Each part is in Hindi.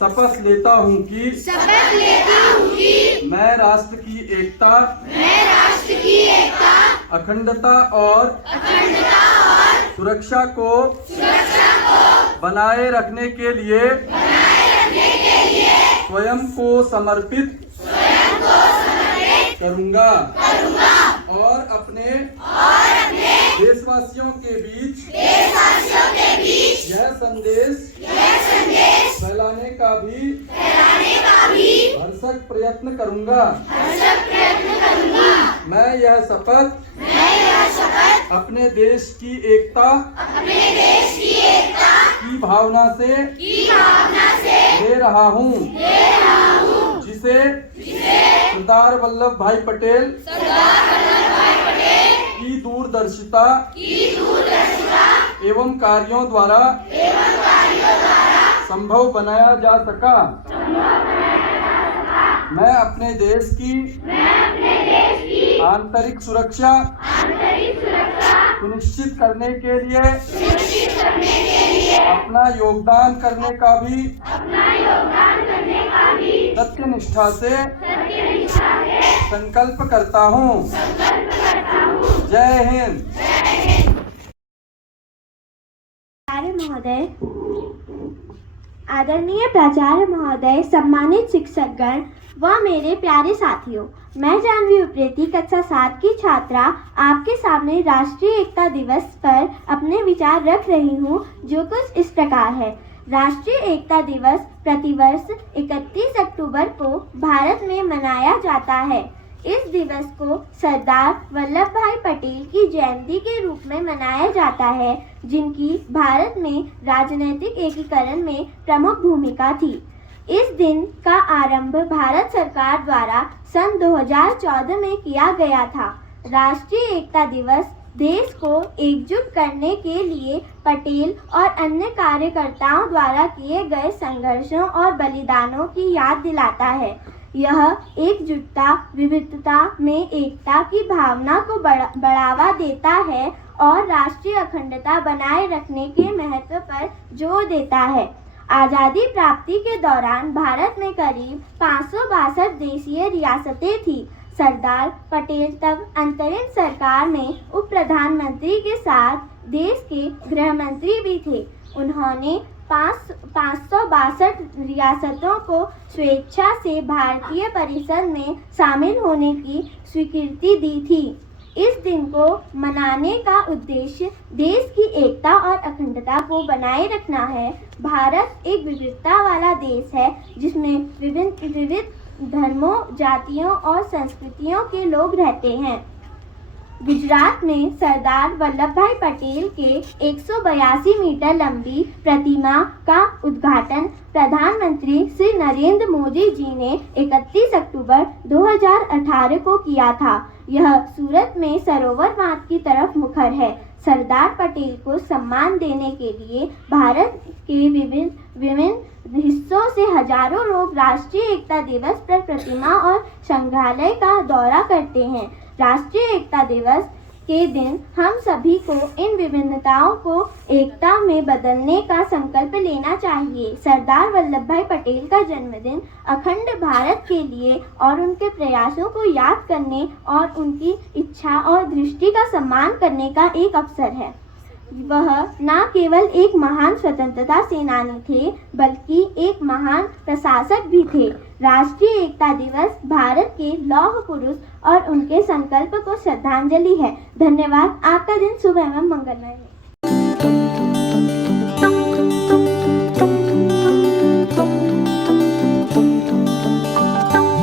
शपथ लेता हूँ कि मैं राष्ट्र की एकता, अखंडता और सुरक्षा को बनाए रखने के लिए स्वयं को समर्पित करूँगा और अपने देशवासियों के बीच यह संदेश फैलाने का भी भरसक प्रयत्न करूँगा। मैं यह शपथ अपने देश की एकता की भावना से ले रहा हूँ, जिसे सरदार वल्लभ भाई पटेल की दूरदर्शिता एवं कार्यों द्वारा संभव बनाया जा सका। मैं अपने देश की आंतरिक सुरक्षा सुनिश्चित करने के लिए अपना योगदान करने का भी सत्यनिष्ठा से संकल्प करता हूँ। जय हिंद। महोदय, आदरणीय प्राचार्य महोदय, सम्मानित शिक्षकगण व मेरे प्यारे साथियों, मैं जानवी उप्रेती कक्षा 7 की छात्रा आपके सामने राष्ट्रीय एकता दिवस पर अपने विचार रख रही हूँ, जो कुछ इस प्रकार है। राष्ट्रीय एकता दिवस प्रतिवर्ष 31 अक्टूबर को भारत में मनाया जाता है। इस दिवस को सरदार वल्लभ भाई पटेल की जयंती के रूप में मनाया जाता है, जिनकी भारत में राजनीतिक एकीकरण में प्रमुख भूमिका थी। इस दिन का आरंभ भारत सरकार द्वारा सन 2014 में किया गया था। राष्ट्रीय एकता दिवस देश को एकजुट करने के लिए पटेल और अन्य कार्यकर्ताओं द्वारा किए गए संघर्षों और बलिदानों की याद दिलाता है। यह एकजुटता विविधता में एकता की भावना को बढ़ावा देता है और राष्ट्रीय अखंडता बनाए रखने के महत्व पर जोर देता है। आज़ादी प्राप्ति के दौरान भारत में करीब 562 देशीय रियासतें थीं। सरदार पटेल तब अंतरिम सरकार में उप प्रधानमंत्री के साथ देश के गृह मंत्री भी थे। उन्होंने 562 रियासतों को स्वेच्छा से भारतीय परिषद में शामिल होने की स्वीकृति दी थी। इस दिन को मनाने का उद्देश्य देश की एकता और अखंडता को बनाए रखना है। भारत एक विविधता वाला देश है, जिसमें विविध धर्मों, जातियों और संस्कृतियों के लोग रहते हैं। गुजरात में सरदार वल्लभ भाई पटेल के 182 मीटर लंबी प्रतिमा का उद्घाटन प्रधानमंत्री श्री नरेंद्र मोदी जी ने 31 अक्टूबर 2018 को किया था। यह सूरत में सरोवर बांध की तरफ मुखर है। सरदार पटेल को सम्मान देने के लिए भारत के विभिन्न हिस्सों से हजारों लोग राष्ट्रीय एकता दिवस पर प्रतिमा और संग्रहालय का दौरा करते हैं। राष्ट्रीय एकता दिवस के दिन हम सभी को इन विभिन्नताओं को एकता में बदलने का संकल्प लेना चाहिए। सरदार वल्लभ भाई पटेल का जन्मदिन अखंड भारत के लिए और उनके प्रयासों को याद करने और उनकी इच्छा और दृष्टि का सम्मान करने का एक अवसर है। वह न केवल एक महान स्वतंत्रता सेनानी थे, बल्कि एक महान प्रशासक भी थे। राष्ट्रीय एकता दिवस भारत के लौह पुरुष और उनके संकल्प को श्रद्धांजलि है। धन्यवाद। आपका दिन शुभ एवं मंगलमय हो।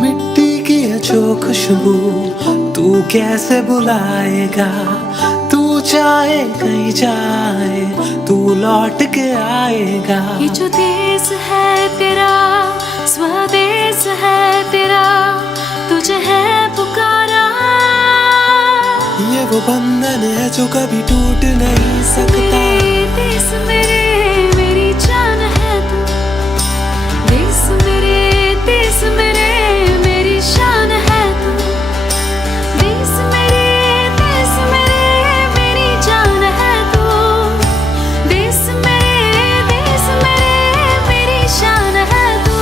मिट्टी की है जो खुशबू तू कैसे बुलाएगा। तू चाहे कहीं जाए तू लौट के आएगा। ये जो देश है तेरा, स्वदेश है तेरा, तुझे है पुकारा। ये वो बंधन है जो कभी टूट नहीं सकता। देश मेरे, मेरी जान है तू। देश मेरे, देश मेरे, मेरी शान है तू। देश मेरे, देश मेरे, मेरी जान है तू। देश मेरे, मेरी शान है तू।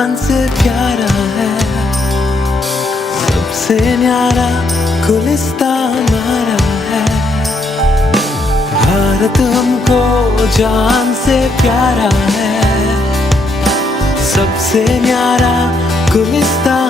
जान से प्यारा है, सबसे न्यारा गुलिस्तान हमारा है। भारत हमको जान से प्यारा है, सबसे न्यारा गुलिस्तान